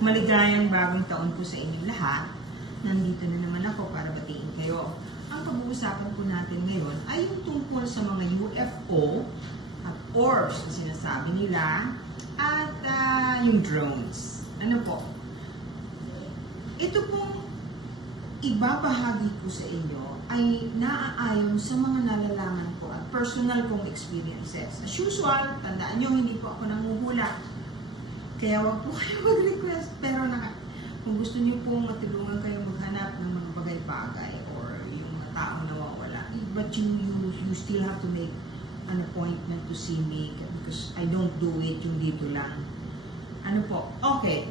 Maligayang bagong taon po sa inyong lahat. Nandito na naman ako para batiin kayo. Ang pag-uusapan po natin ngayon ay yung tungkol sa mga UFO at orbs na sinasabi nila at yung drones. Ano po? Ito pong ibabahagi ko sa inyo ay naaayon sa mga nalalaman ko at personal kong experiences. As usual, tandaan nyo, hindi po ako nanguhula. Kaya wag po kayo mag-request. Pero kung gusto niyo po matulungan kayo maghanap ng mga bagay-bagay or yung mga taong nawawala, but you still have to make an appointment to see me because I don't do it yung dito lang. Ano po? Okay.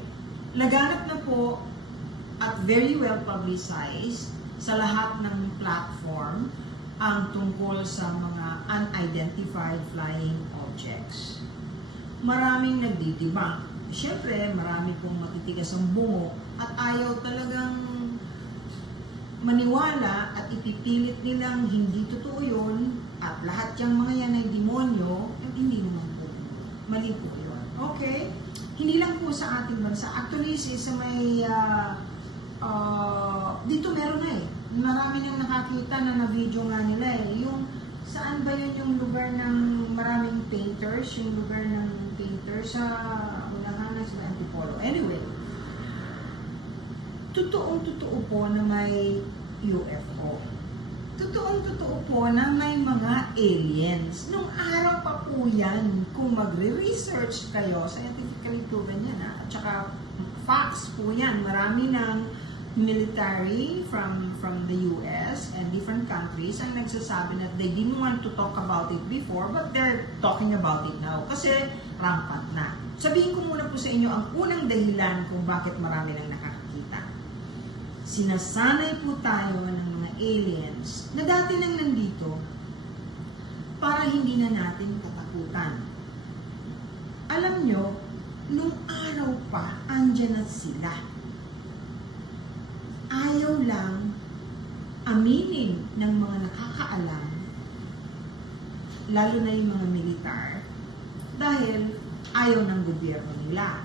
Laganap na po at very well publicized sa lahat ng platform ang tungkol sa mga unidentified flying objects. Maraming nagdidibang. Siyempre, marami pong matitigas ang bungo at ayaw talagang maniwala at ipipilit nilang hindi totoo yun at lahat yung mga yan ay demonyo, hindi naman po. Mali po yun. Okay? Hindi lang po sa ating bansa. Actually, sa may dito meron na eh. Marami nang nakakita na na-video nga nila eh. Yung saan ba yun yung lugar ng maraming painters? Yung lugar ng painters sa unahan sa Antipolo. Anyway, totoong-totoo po na may UFO. Totoong-totoo po na may mga aliens. Nung araw pa po yan, kung magre-research kayo, scientifically proven yan at saka facts po yan. Marami ng military from the US and different countries ang nagsasabi na they didn't want to talk about it before but they're talking about it now kasi rampant na. Sabihin ko muna po sa inyo ang unang dahilan kung bakit marami nang nakakakita. Sinasanay po tayo ng mga aliens na dati nang nandito para hindi na natin katakutan. Alam nyo, nung araw pa, andyan na sila. Ayaw lang aminin ng mga nakakaalam, lalo na yung mga militar, dahil ayaw ng gobyerno nila.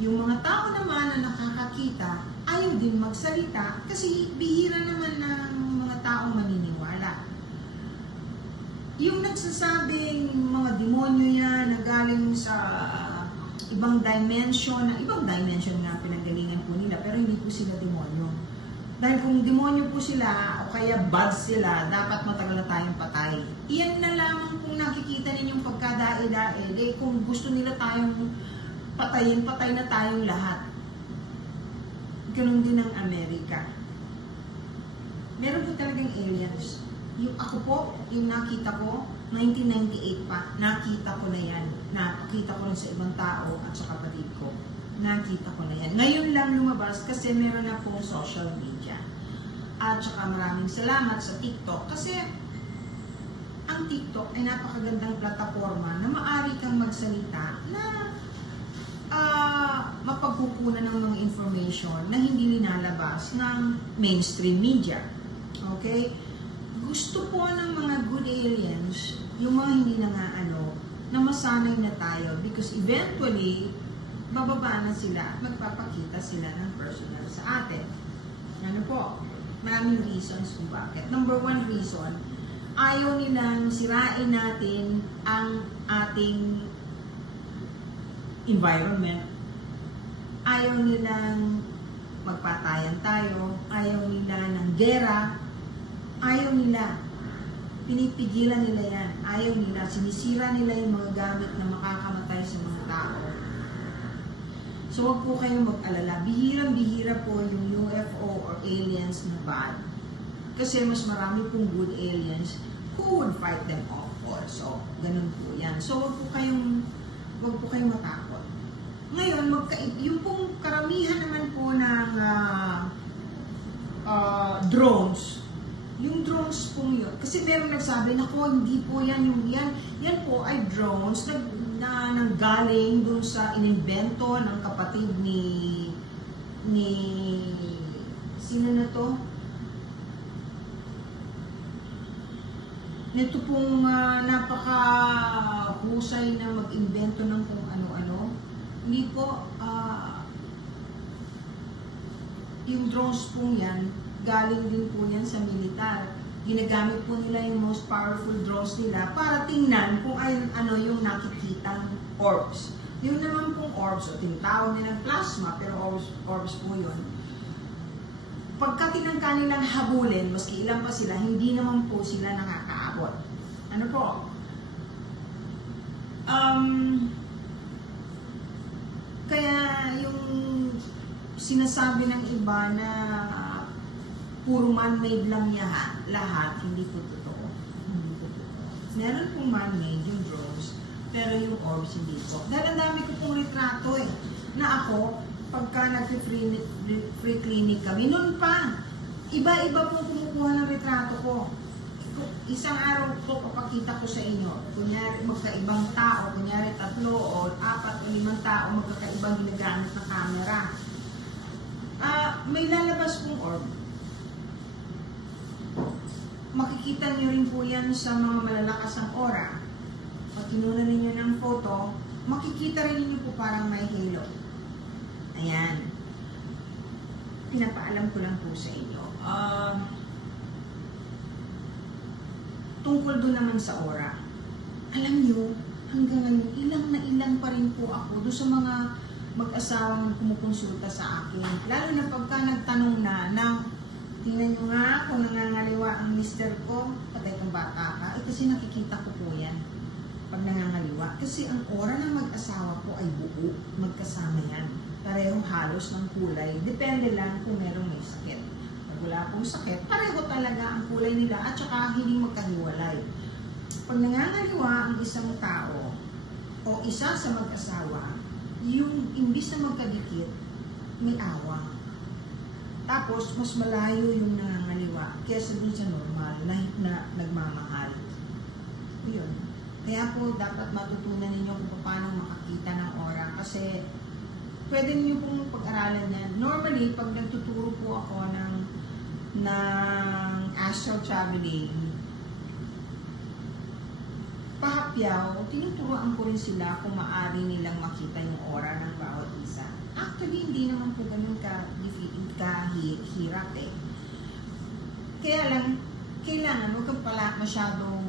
Yung mga tao naman na nakakakita, ayaw din magsalita kasi bihira naman ng mga taong maniniwala. Yung nagsasabing mga demonyo yan na galing sa ibang dimension nga pinanggalingan po nila, pero hindi po sila demonyo. Dahil kung demonyo po sila o kaya bad sila, dapat matagal na tayong patay. Iyan na lamang kung nakikita ninyong pagkadae-dae, kung gusto nila tayong patayin, patay na tayong lahat. Ganun din ang Amerika. Meron po talagang aliens. Yung ako po, yung nakita ko, 1998 pa, nakita ko na yan. Nakita ko rin sa ibang tao at sa kapatid ko. Nakita ko na yan. Ngayon lang lumabas kasi meron na pong social media. At saka maraming salamat sa TikTok kasi ang TikTok ay napakagandang plataforma na maaari kang magsalita na mapagkukunan ng mga information na hindi linalabas ng mainstream media. Okay? Gusto po ng mga good aliens, yung mga hindi na nga na masanay na tayo because eventually, bababa na sila, magpapakita sila ng personal sa atin. Ano po? Maraming reasons kung bakit. Number one reason, ayaw nilang sirain natin ang ating environment. Ayaw nilang magpatayan tayo. Ayaw nila ng gera. Ayaw nila. Pinipigilan nila yan. Ayaw nila. Sinisira nila yung mga gamit na makakamatay sa mga tao. So, huwag po kayong mag-alala. Bihirang-bihira po yung UFO or aliens na bad. Kasi mas marami pong good aliens who would fight them off also. Ganun po yan. So, huwag po kayong matakot. Ngayon, yung pong karamihan naman po ng drones, yung drones po yun. Kasi meron nagsabi, nako, hindi po yan yung yan po ay drones na nanggaling dun sa inimbento ng kapatid ni sino na to? Nito pong napaka-husay na mag-invento ng kung ano-ano. Hindi po, yung drones po yan, galing din po yan sa militar. Ginagamit po nila yung most powerful drones nila para tingnan kung ano yung nakikitang orbs. Yung naman pong orbs, o tinatawag nilang plasma, pero orbs po yun. Pagka tinangka nilang habulin, maski ilan pa sila, hindi naman po sila nakakaabot. Ano po? Kaya yung sinasabi ng iba na puro man-made lang lahat, hindi po totoo. Meron pong man-made yung drones, pero yung orbs hindi po. Dahil ang dami ko pong retrato na ako, pagka nag-free clinic kami, noon pa, iba-iba po kumukuha ng retrato ko. Isang araw po papakita ko sa inyo, kunyari magkaibang tao, kunyari 3 o 4 o 5 tao, magkakaibang ginagamit na camera. May lalabas pong orb. Makikita niyo rin po yan sa mga malalakas ang aura. Pag kinuha ninyo ng photo, makikita rin niyo po parang may halo. Ayan. Pinapaalam ko lang po sa inyo. Tungkol doon naman sa aura. Alam niyo, hanggang ngayon, ilang pa rin po ako doon sa mga mag-asawang kumukonsulta sa akin. Lalo na pagka nagtanong na tingnan nyo nga kung nangangaliwa ang mister ko, patay kang bata ka, kasi nakikita ko po yan pag nangangaliwa. Kasi ang aura ng mag-asawa ko ay buo, magkasama yan. Parehong halos ng kulay. Depende lang kung merong may sakit. Pag wala pong sakit, pareho talaga ang kulay nila at saka hindi magkahiwalay. Pag nangangaliwa ang isang tao o isa sa mag-asawa, yung imbis na magkadikit, may awa. Tapos, mas malayo yung nangangaliwa kesa dun sa normal na nagmamahal. Yun. Kaya po, dapat matutunan ninyo kung paano makakita ng aura kasi pwede niyo pong pag-aralan yan. Normally, pag nagtuturo po ako ng astral traveling, pahapyaw, tinuturoan ko rin sila kung maaari nilang makita yung aura ng bawat isa. Actually, hindi naman po ganun kahirap eh. Kaya lang, kailangan huwag kang pala masyadong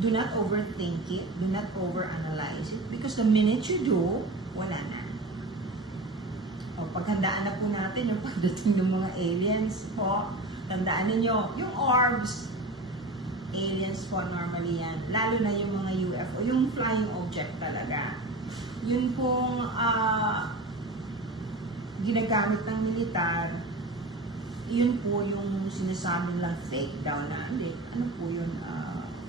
do not overthink it, do not overanalyze it, because the minute you do, wala na. O, paghandaan na po natin yung pagdating ng mga aliens po, tandaan ninyo, yung orbs, aliens po normally yan, lalo na yung mga UFO, yung flying object talaga. Yun pong ginagamit ng militar, yun po yung sinasabi lang fake daw na, hindi, ano po yun,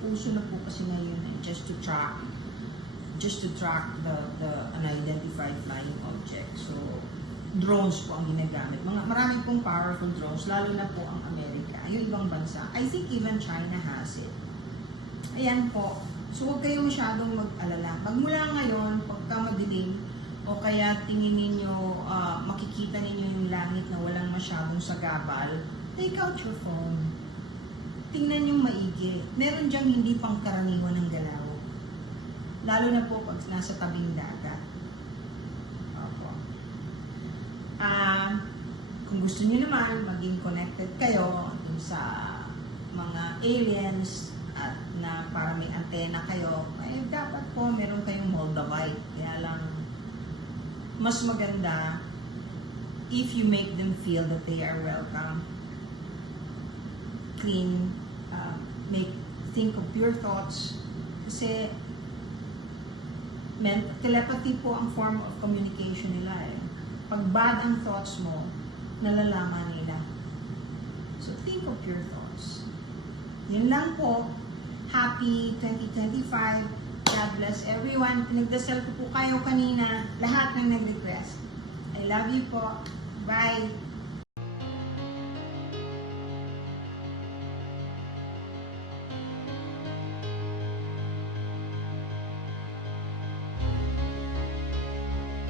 uso na po kasi ngayon just to track the unidentified flying object. So, drones po ang ginagamit. Marami pong powerful drones, lalo na po ang Amerika, yung ibang bansa. I think even China has it. Ayan po. So, huwag kayong masyadong mag-alala. Magmula ngayon, pagka madilim, o kaya tingin ninyo, makikita ninyo yung langit na walang masyadong sagabal, take out your phone. Tingnan yung maigi. Meron diyang hindi pangkaraniwan ng galaw. Lalo na po pag nasa tabing dagat. Opo. Kung gusto niyo naman, maging connected kayo dun sa mga aliens at na para may antena kayo, ay dapat po meron kayong Moldavite. Kaya lang, mas maganda if you make them feel that they are welcome. Clean, think of pure thoughts. Kasi telepathy po ang form of communication nila eh. Pag bad ang thoughts mo, nalalaman nila. So think of pure thoughts. Yun lang po. Happy 2025. God bless everyone. Pinagdasal ko po kayo kanina. Lahat ng nag-request. I love you po. Bye.